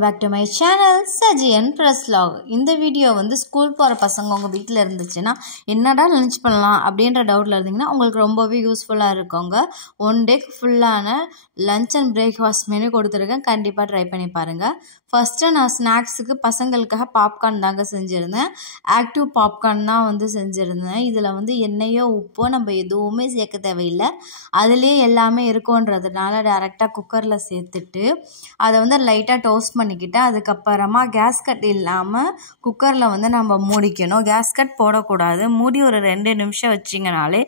Welcome back to my channel சஜியன் ப்ரெஸ் லாக். இந்த வீடியோ வந்து ஸ்கூல் போகிற பசங்க உங்கள் வீட்டில் இருந்துச்சுன்னா என்னடா லஞ்ச் பண்ணலாம் அப்படின்ற டவுட்டில் இருந்தீங்கன்னா உங்களுக்கு ரொம்பவே யூஸ்ஃபுல்லாக இருக்குங்க. ஒன் டேக்கு ஃபுல்லான லஞ்ச் அண்ட் பிரேக்ஃபாஸ்ட் மெனு கொடுத்துருக்கேன், கண்டிப்பாக ட்ரை பண்ணி பாருங்கள். ஃபஸ்ட்டு நான் ஸ்நாக்ஸுக்கு பசங்களுக்காக பாப்கார்ன் தாங்க செஞ்சுருந்தேன். ஆக்டிவ் பாப்கார்ன் தான் வந்து செஞ்சுருந்தேன். இதில் வந்து எண்ணெயோ உப்போ நம்ம எதுவுமே சேர்க்க தேவையில்லை, அதுலேயே எல்லாமே இருக்குன்றதுனால டேரெக்டாக குக்கரில் சேர்த்துட்டு அதை வந்து லைட்டாக டோஸ்ட் பண்ணிக்கிட்டு அதுக்கப்புறமா கேஸ்கட் இல்லாமல் குக்கரில் வந்து நம்ம மூடிக்கணும். கேஸ்கட் போடக்கூடாது. மூடி ஒரு 2 நிமிஷம் வச்சிங்கனாலே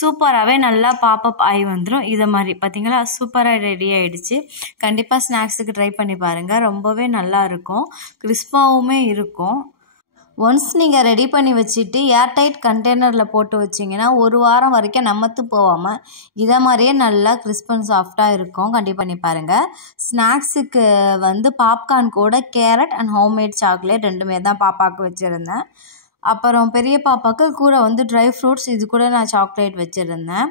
சூப்பராகவே நல்லா பாப்பப் ஆகி வந்துடும். இதை மாதிரி பார்த்தீங்களா, சூப்பராக ரெடி ஆகிடுச்சு. கண்டிப்பாக ஸ்நாக்ஸுக்கு ட்ரை பண்ணி பாருங்கள், ரொம்பவே நல்லா இருக்கும், கிறிஸ்பாவுமே இருக்கும். ஒன்ஸ் நீங்கள் ரெடி பண்ணி வச்சுட்டு ஏர்டைட் கண்டெய்னரில் போட்டு வச்சிங்கன்னா 1 வாரம் வரைக்கும் நமத்து போகாமல் இதை மாதிரியே நல்லா கிறிஸ்ப் அண்ட் சாஃப்டாக இருக்கும். கண்டிப்பாக பண்ணி பாருங்கள். ஸ்நாக்ஸுக்கு வந்து பாப்கார்ன் கூட கேரட் அண்ட் ஹோம்மேட் சாக்லேட் 2மே தான் பாப்பாவுக்கு வச்சுருந்தேன். அப்புறம் பெரிய பாப்பாவுக்கு கூட வந்து ட்ரை ஃப்ரூட்ஸ், இது கூட நான் சாக்லேட் வச்சுருந்தேன்.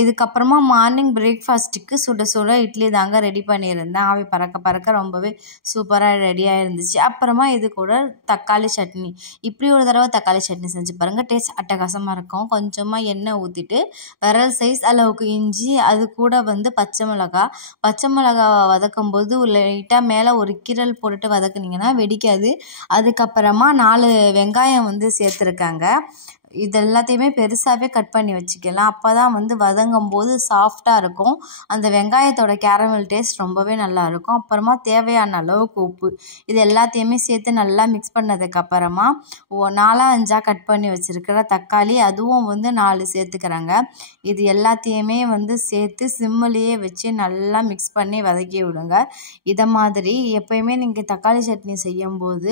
இதுக்கப்புறமா மார்னிங் பிரேக்ஃபாஸ்ட்டுக்கு சுட சுட இட்லி தாங்க ரெடி பண்ணியிருந்தேன். ஆவி பறக்க பறக்க ரொம்பவே சூப்பராக ரெடியாக இருந்துச்சு. அப்புறமா இது கூட தக்காளி சட்னி, இப்படி ஒரு தடவை தக்காளி சட்னி செஞ்சு பாருங்கள், டேஸ்ட் அட்டகாசமாக இருக்கும். கொஞ்சமாக எண்ணெய் ஊற்றிட்டு விரல் சைஸ் அளவுக்கு இஞ்சி, அது கூட வந்து பச்சை மிளகா வதக்கும் போது லைட்டாக மேலே ஒரு கீரல் போட்டுட்டு வதக்குனிங்கன்னா வெடிக்காது. அதுக்கப்புறமா 4 வெங்காயம் வந்து சேர்த்துருக்காங்க. இது எல்லாத்தையுமே பெருசாகவே கட் பண்ணி வச்சுக்கலாம், அப்போ தான் வந்து வதங்கும் போது சாஃப்டாக இருக்கும். அந்த வெங்காயத்தோட கேரமல் டேஸ்ட் ரொம்பவே நல்லாயிருக்கும். அப்புறமா தேவையான அளவுக்கு உப்பு, இது எல்லாத்தையுமே சேர்த்து நல்லா மிக்ஸ் பண்ணதுக்கப்புறமா 4-5 கட் பண்ணி வச்சுருக்கிற தக்காளி, அதுவும் வந்து 4 சேர்த்துக்கிறாங்க. இது எல்லாத்தையுமே வந்து சேர்த்து சிம்மிலேயே வச்சு நல்லா மிக்ஸ் பண்ணி வதக்கி விடுங்க. இதை மாதிரி எப்போயுமே நீங்கள் தக்காளி சட்னி செய்யும்போது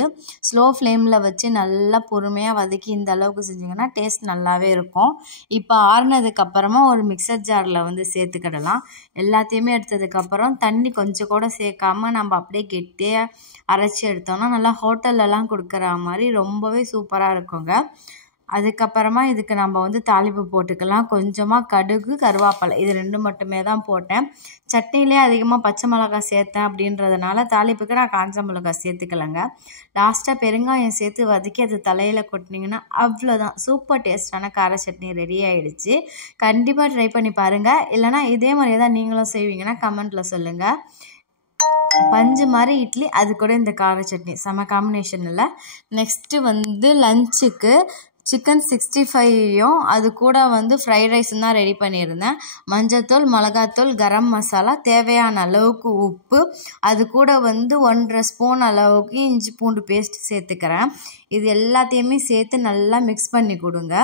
ஸ்லோ ஃப்ளேமில் வச்சு நல்லா பொறுமையாக வதக்கி இந்த அளவுக்கு செஞ்சிங்கன்னா டேஸ்ட் நல்லாவே இருக்கும். இப்போ ஆறுனதுக்கப்புறமா ஒரு மிக்சர் ஜாரில் வந்து சேர்த்துக்கிடலாம். எல்லாத்தையுமே எடுத்ததுக்கப்புறம் தண்ணி கொஞ்சம் கூட சேர்க்காம நம்ம அப்படியே கெட்டியாக அரைச்சி எடுத்தோம்னா நல்லா ஹோட்டல்லலாம் கொடுக்குற மாதிரி ரொம்பவே சூப்பராக இருக்குங்க. அதுக்கப்புறமா இதுக்கு நம்ம வந்து தாளிப்பு போட்டுக்கலாம். கொஞ்சமாக கடுகு, கருவேப்பிலை, இது 2 மட்டுமே தான் போட்டேன். சட்னிலே அதிகமாக பச்சை மிளகாய் சேர்த்தேன் அப்படின்றதுனால தாளிப்புக்கு நான் காஞ்ச மிளகாய் சேர்த்துக்கலைங்க. லாஸ்ட்டாக பெருங்காயம் சேர்த்து வதக்கி அது தலையில் கொட்டினீங்கன்னா அவ்வளோதான், சூப்பர் டேஸ்டான கார சட்னி ரெடி ஆகிடுச்சு. கண்டிப்பாக ட்ரை பண்ணி பாருங்கள். இல்லைனா இதே மாதிரியே தான் நீங்களும் செய்வீங்கன்னா கமெண்ட்டில் சொல்லுங்கள். பஞ்சு மாதிரி இட்லி, அது கூட இந்த கார சட்னி செம காம்பினேஷன் இல்லை. நெக்ஸ்ட்டு வந்து லஞ்சுக்கு சிக்கன் 65யும் அது கூட வந்து ஃப்ரைட் ரைஸும் தான் ரெடி பண்ணியிருந்தேன். மஞ்சத்தூள், மிளகாத்தூள், கரம் மசாலா, தேவையான அளவுக்கு உப்பு, அது கூட வந்து 1.5 ஸ்பூன் அளவுக்கு இஞ்சி பூண்டு பேஸ்ட் சேர்த்துக்கிறேன். இது எல்லாத்தையுமே சேர்த்து நல்லா மிக்ஸ் பண்ணி கொடுங்க.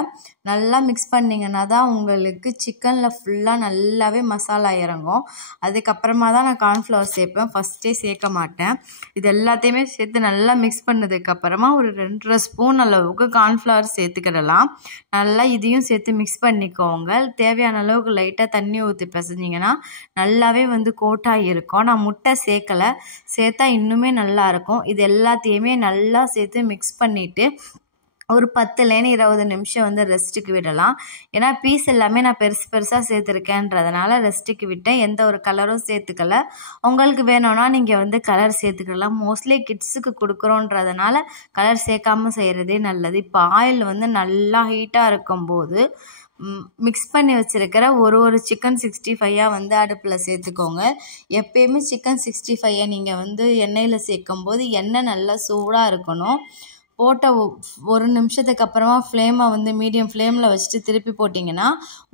நல்லா மிக்ஸ் பண்ணிங்கன்னா தான் உங்களுக்கு சிக்கனில் ஃபுல்லாக நல்லாவே மசாலா இறங்கும். அதுக்கப்புறமா தான் நான் கார்ன்ஃப்ளவர் சேர்ப்பேன், ஃபஸ்ட்டே சேர்க்க மாட்டேன். இது எல்லாத்தையுமே சேர்த்து நல்லா மிக்ஸ் பண்ணதுக்கப்புறமா ஒரு 2.5 ஸ்பூன் அளவுக்கு கார்ன்ஃப்ளவர் சேர்த்துக்கிடலாம். நல்லா இதையும் சேர்த்து மிக்ஸ் பண்ணிக்கோங்க. தேவையான அளவுக்கு லைட்டாக தண்ணி ஊற்றி பிசைஞ்சிங்கன்னா நல்லாவே வந்து கோட்டாக இருக்கும். நான் முட்டை சேர்க்கலை, சேர்த்தா இன்னுமே நல்லாயிருக்கும். இது எல்லாத்தையுமே நல்லா சேர்த்து மிக்ஸ் பண்ணிவிட்டு ஒரு 10-20 நிமிஷம் வந்து ரெஸ்ட்டுக்கு விடலாம். ஏன்னா பீஸ் எல்லாமே நான் பெருசாக சேர்த்துருக்கேன்றதுனால ரெஸ்ட்டுக்கு விட்டேன். எந்த ஒரு கலரும் சேர்த்துக்கல. உங்களுக்கு வேணும்னா நீங்கள் வந்து கலர் சேர்த்துக்கலாம். மோஸ்ட்லி கிட்ஸுக்கு கொடுக்குறோன்றதுனால கலர் சேர்க்காமல் செய்கிறதே நல்லது. இப்போ ஆயில் வந்து நல்லா ஹீட்டாக இருக்கும்போது மிக்ஸ் பண்ணி வச்சுருக்கிற ஒரு சிக்கன் 65 வந்து அடுப்பில் சேர்த்துக்கோங்க. எப்பயுமே சிக்கன் 65 நீங்கள் வந்து எண்ணெயில் சேர்க்கும் போது எண்ணெய் நல்லா சூடாக இருக்கணும். போட்ட 1 நிமிஷத்துக்கு அப்புறமா ஃப்ளேமை வந்து மீடியம் ஃப்ளேமில் வச்சுட்டு திருப்பி போட்டிங்கன்னா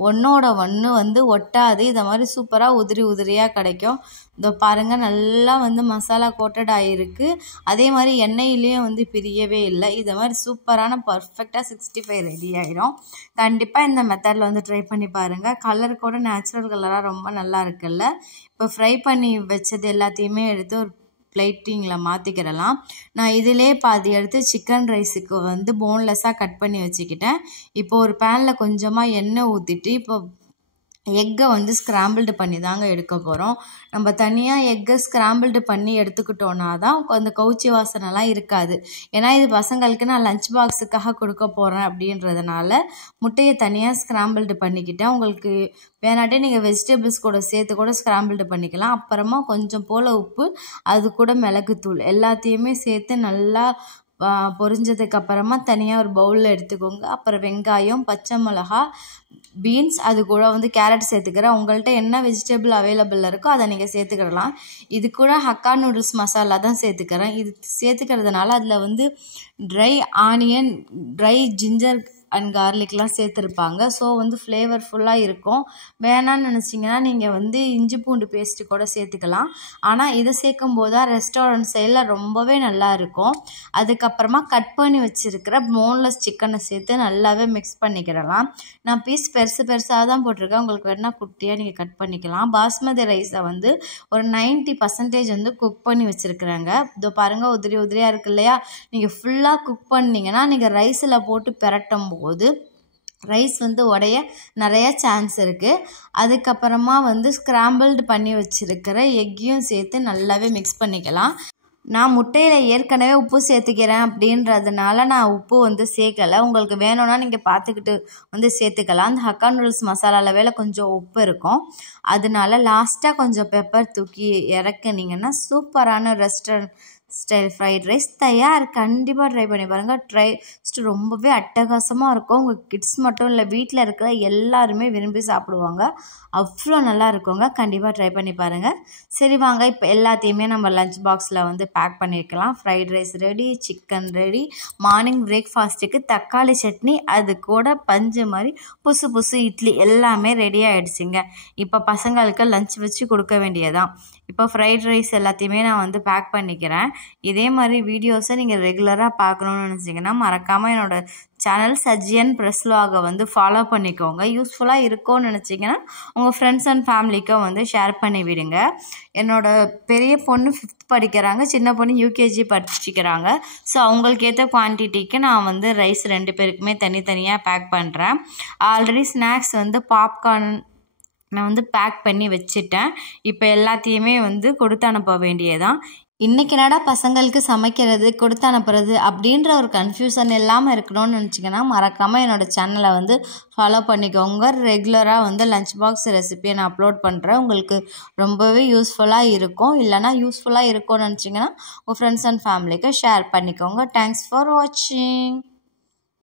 ஒன்றோட ஒன்று வந்து ஒட்டாது. இதை மாதிரி சூப்பராக உதிரியாக கிடைக்கும். இதோ பாருங்கள், நல்லா வந்து மசாலா கோட்டட் ஆகிருக்கு. அதே மாதிரி எண்ணெயிலையும் வந்து பிரியவே இல்லை. இதை மாதிரி சூப்பரான பர்ஃபெக்டாக 65 ரெடி ஆகிடும். கண்டிப்பாக இந்த மெத்தடில் வந்து ட்ரை பண்ணி பாருங்கள். கலர் கூட நேச்சுரல் கலராக ரொம்ப நல்லா இருக்குல்ல. இப்போ ஃப்ரை பண்ணி வச்சது எல்லாத்தையுமே எடுத்து ஒரு பிளேட்டிங்கில் மாற்றிக்கிடலாம். நான் இதிலே பாதி எடுத்து சிக்கன் ரைஸுக்கு வந்து போன்லெஸ்ஸாக கட் பண்ணி வச்சுக்கிட்டேன். இப்போ ஒரு பேனில் கொஞ்சமாக எண்ணெய் ஊற்றிட்டு இப்போ எக்கை வந்து ஸ்க்ராம்பிள்டு பண்ணி தாங்க எடுக்க போகிறோம். நம்ம தனியாக எக்கை ஸ்க்ராம்பிள்டு பண்ணி எடுத்துக்கிட்டோன்னா தான் அந்த கவுச்சி வாசனைலாம் இருக்காது. ஏன்னா இது பசங்களுக்கு நான் லஞ்ச் பாக்ஸுக்காக கொடுக்க போகிறேன் அப்படின்றதுனால முட்டையை தனியாக ஸ்க்ராம்பிள்டு பண்ணிக்கிட்டேன். உங்களுக்கு வேணாட்டே நீங்கள் வெஜிடபிள்ஸ் கூட சேர்த்து கூட ஸ்க்ராம்பிள்டு பண்ணிக்கலாம். அப்புறமா கொஞ்சம் போல் உப்பு, அது கூட மிளகுத்தூள் எல்லாத்தையுமே சேர்த்து நல்லா பொரிஞ்சதுக்கப்புறமா தனியாக ஒரு பவுலில் எடுத்துக்கோங்க. அப்புறம் வெங்காயம், பச்சை மிளகா, பீன்ஸ், அது கூட வந்து கேரட் சேர்த்துக்கிறேன். உங்கள்கிட்ட என்ன வெஜிடபிள் அவைலபிள் இருக்கோ அதை நீங்கள் சேர்த்துக்கிடலாம். இது கூட ஹக்கா நூடுல்ஸ் மசாலா தான் சேர்த்துக்கிறேன். இது சேர்த்துக்கிறதுனால அதில் வந்து dry onion, dry ginger and கார்லிக்லாம் சேர்த்துருப்பாங்க. ஸோ வந்து ஃப்ளேவர்ஃபுல்லாக இருக்கும். வேணான்னு நினச்சிங்கன்னா நீங்கள் வந்து இஞ்சி பூண்டு பேஸ்ட்டு கூட சேர்த்துக்கலாம். ஆனால் இதை சேர்க்கும் போது தான் ரெஸ்டாரண்ட் சைடில் ரொம்பவே நல்லா இருக்கும். அதுக்கப்புறமா கட் பண்ணி வச்சுருக்கிற போன்லெஸ் சிக்கனை சேர்த்து நல்லாவே மிக்ஸ் பண்ணிக்கிடலாம். நான் பீஸ் பெருசாக தான் போட்டிருக்கேன். உங்களுக்கு வேணால் குட்டியாக நீங்கள் கட் பண்ணிக்கலாம். பாஸ்மதி ரைஸை வந்து ஒரு 90% வந்து குக் பண்ணி வச்சுருக்குறாங்க. இதோ பாருங்கள், உதிரியாக இருக்கு இல்லையா? நீங்கள் ஃபுல்லாக குக் பண்ணிங்கன்னா நீங்கள் ரைஸில் போட்டு பிரட்டும் போது ரைஸ் வந்து உடைய நிறைய சான்ஸ் இருக்குது. அதுக்கப்புறமா வந்து ஸ்க்ராம்பிள்டு பண்ணி வச்சுருக்கிற எக்கையும் சேர்த்து நல்லாவே மிக்ஸ் பண்ணிக்கலாம். நான் முட்டையில் ஏற்கனவே உப்பு சேர்த்துக்கிறேன் அப்படின்றதுனால நான் உப்பு வந்து சேர்க்கலை. உங்களுக்கு வேணும்னா நீங்கள் பார்த்துக்கிட்டு வந்து சேர்த்துக்கலாம். அந்த ஹக்கா நூடுல்ஸ் மசாலாவில் கொஞ்சம் உப்பு இருக்கும். அதனால லாஸ்ட்டாக கொஞ்சம் பெப்பர் தூக்கி இறக்குனீங்கன்னா சூப்பரான ரெஸ்டாரண்ட் ஸ்டைல் ஃப்ரைட் ரைஸ் தயார். கண்டிப்பாக ட்ரை பண்ணி பாருங்கள். டேஸ்ட் ரொம்பவே அட்டகாசமாக இருக்கும். உங்கள் கிட்ஸ் மட்டும் இல்லை, வீட்டில் இருக்கிற எல்லாருமே விரும்பி சாப்பிடுவாங்க. அவ்வளோ நல்லா இருக்குங்க. கண்டிப்பாக ட்ரை பண்ணி பாருங்கள். சரி வாங்க, இப்போ எல்லாத்தையுமே நம்ம லஞ்ச் பாக்ஸில் வந்து பேக் பண்ணியிருக்கலாம். Fried rice ready, chicken ready, morning பிரேக்ஃபாஸ்ட்டுக்கு தக்காளி சட்னி, அது கூட பஞ்சு மாதிரி புசு இட்லி எல்லாமே ரெடி ஆகிடுச்சிங்க. இப்போ பசங்களுக்கு லஞ்ச் வச்சு கொடுக்க வேண்டியதான். இப்போ ஃப்ரைட் ரைஸ் எல்லாத்தையுமே நான் வந்து பேக் பண்ணிக்கிறேன். இதே மாதிரி வீடியோஸை நீங்கள் ரெகுலராக பார்க்கணுன்னு நினச்சிங்கன்னா மறக்காமல் என்னோடய சேனல் சஜியன் ப்ரெஸ் வ்ளாகை வந்து ஃபாலோ பண்ணிக்கோங்க. யூஸ்ஃபுல்லாக இருக்கும்னு நினச்சிங்கன்னா உங்கள் ஃப்ரெண்ட்ஸ் அண்ட் ஃபேமிலிக்கும் வந்து ஷேர் பண்ணி விடுங்க. என்னோடய பெரிய பொண்ணு 5th படிக்கிறாங்க, சின்ன பொண்ணு UKG படிச்சுக்கிறாங்க. ஸோ அவங்களுக்கு ஏற்ற குவான்டிட்டிக்கு நான் வந்து ரைஸ் 2 பேருக்குமே தனித்தனியாக பேக் பண்ணுறேன். ஆல்ரெடி ஸ்நாக்ஸ் வந்து பாப்கார்ன் நான் வந்து பேக் பண்ணி வச்சுட்டேன். இப்போ எல்லாத்தையுமே வந்து கொடுத்து அனுப்ப வேண்டியதான். இன்றைக்கி என்னடா பசங்களுக்கு சமைக்கிறது, கொடுத்து அனுப்புறது அப்படின்ற ஒரு கன்ஃபியூஷன் இல்லாமல் இருக்கணும்னு நினச்சிங்கன்னா மறக்காமல் என்னோடய சேனலை வந்து ஃபாலோ பண்ணிக்கோங்க. ரெகுலராக வந்து லஞ்ச் பாக்ஸ் ரெசிபியை நான் அப்லோட் பண்ணுறேன். உங்களுக்கு ரொம்பவே யூஸ்ஃபுல்லாக இருக்கும். இல்லைனா யூஸ்ஃபுல்லாக இருக்கும்னு நினச்சிங்கன்னா உங்கள் ஃப்ரெண்ட்ஸ் அண்ட் ஃபேமிலிக்கு ஷேர் பண்ணிக்கோங்க. தேங்க்ஸ் ஃபார் வாட்சிங்.